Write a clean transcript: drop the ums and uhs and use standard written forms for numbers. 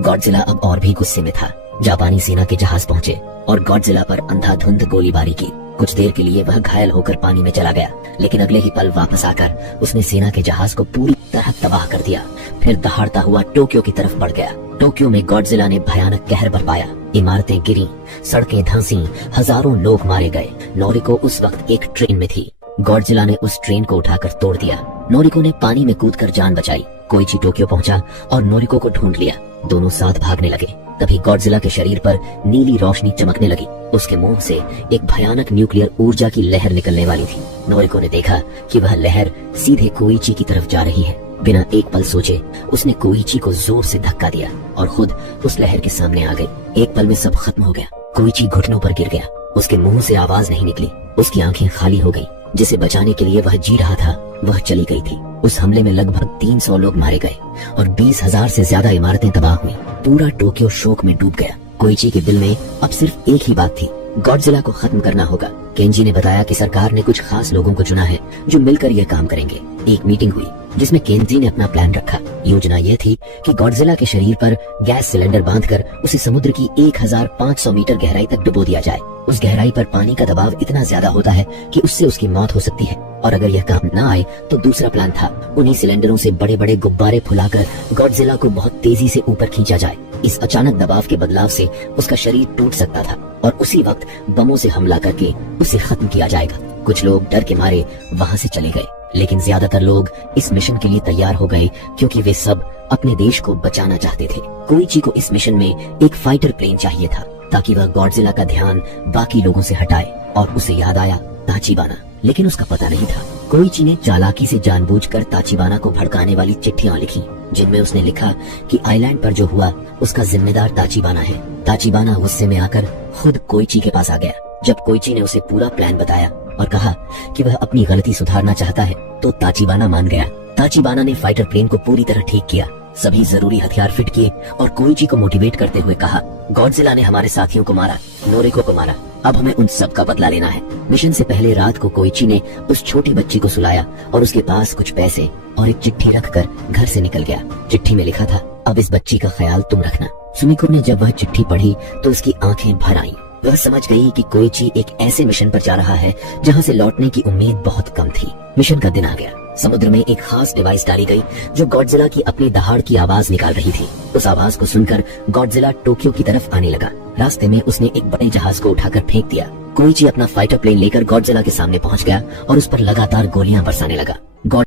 Godzilla अब और भी गुस्से में था। जापानी सेना के जहाज पहुंचे और गॉडजिला पर अंधाधुंध गोलीबारी की। कुछ देर के लिए वह घायल होकर पानी में चला गया, लेकिन अगले ही पल वापस आकर उसने सेना के जहाज को पूरी तरह तबाह कर दिया। फिर दहाड़ता हुआ टोक्यो की तरफ बढ़ गया। टोक्यो में गॉडजिला ने भयानक कहर बरपाया। इमारतें गिरी, सड़कें धंसी, हजारों लोग मारे गए। नोरिको उस वक्त एक ट्रेन में थी। गॉडजिला ने उस ट्रेन को उठाकर तोड़ दिया। नोरिको ने पानी में कूदकर जान बचाई। कोइची टोक्यो पहुंचा और नोरिको को ढूंढ लिया। दोनों साथ भागने लगे। तभी गॉडजिला के शरीर पर नीली रोशनी चमकने लगी। उसके मुंह से एक भयानक न्यूक्लियर ऊर्जा की लहर निकलने वाली थी। नोरिको ने देखा कि वह लहर सीधे कोइची की तरफ जा रही है। बिना एक पल सोचे उसने कोइची को जोर से धक्का दिया और खुद उस लहर के सामने आ गई। एक पल में सब खत्म हो गया। कोइची घुटनों पर गिर गया। उसके मुंह से आवाज नहीं निकली। उसकी आंखें खाली हो गई। जिसे बचाने के लिए वह जी रहा था वह चली गई थी। उस हमले में लगभग 300 लोग मारे गए और 20,000 से ज्यादा इमारतें तबाह हुई। पूरा टोक्यो शोक में डूब गया। कोइची के दिल में अब सिर्फ एक ही बात थी, गॉडजिला को खत्म करना होगा। केंजी ने बताया कि सरकार ने कुछ खास लोगों को चुना है जो मिलकर यह काम करेंगे। एक मीटिंग हुई जिसमें केंजी ने अपना प्लान रखा। योजना यह थी कि गॉडजिला के शरीर पर गैस सिलेंडर बांधकर उसे समुद्र की 1500 मीटर गहराई तक डुबो दिया जाए। उस गहराई पर पानी का दबाव इतना ज्यादा होता है कि उससे उसकी मौत हो सकती है। और अगर यह काम न आए तो दूसरा प्लान था, उन्हीं सिलेंडरों से बड़े बड़े गुब्बारे फुलाकर गॉडजिला को बहुत तेजी से ऊपर खींचा जाए। इस अचानक दबाव के बदलाव से उसका शरीर टूट सकता था और उसी वक्त बमों से हमला करके उसे खत्म किया जाएगा। कुछ लोग डर के मारे वहाँ से चले गए, लेकिन ज्यादातर लोग इस मिशन के लिए तैयार हो गए क्योंकि वे सब अपने देश को बचाना चाहते थे। कोइची को इस मिशन में एक फाइटर प्लेन चाहिए था ताकि वह गॉडजिला का ध्यान बाकी लोगों से हटाए। और उसे याद आया ताचिबाना, लेकिन उसका पता नहीं था। कोइची ने चालाकी से जानबूझकर ताचिबाना को भड़काने वाली चिट्ठियां लिखी जिनमें उसने लिखा कि आइलैंड पर जो हुआ उसका जिम्मेदार ताचिबाना है। ताचिबाना गुस्से में आकर खुद कोइची के पास आ गया। जब कोइची ने उसे पूरा प्लान बताया और कहा कि वह अपनी गलती सुधारना चाहता है तो ताचिबाना मान गया। ताचिबाना ने फाइटर प्लेन को पूरी तरह ठीक किया, सभी जरूरी हथियार फिट किए और कोइची को मोटिवेट करते हुए कहा, गॉडजिला ने हमारे साथियों को मारा, नोरिको को मारा, अब हमें उन सब का बदला लेना है। मिशन से पहले रात को कोइची ने उस छोटी बच्ची को सुलाया और उसके पास कुछ पैसे और एक चिट्ठी रखकर घर से निकल गया। चिट्ठी में लिखा था, अब इस बच्ची का ख्याल तुम रखना। सुमिको ने जब वह चिट्ठी पढ़ी तो उसकी आंखें भर आईं। वह समझ गई कि कोइची एक ऐसे मिशन पर जा रहा है जहां से लौटने की उम्मीद बहुत कम थी। मिशन का दिन आ गया। समुद्र में एक खास डिवाइस डाली गई जो गॉडजिला की अपनी दहाड़ की आवाज निकाल रही थी। उस आवाज को सुनकर गॉडजिला टोक्यो की तरफ आने लगा। रास्ते में उसने एक बड़े जहाज को उठाकर फेंक दिया। कोइची अपना फाइटर प्लेन लेकर गॉडजिला के सामने पहुंच गया और उस पर लगातार गोलियां बरसाने लगा।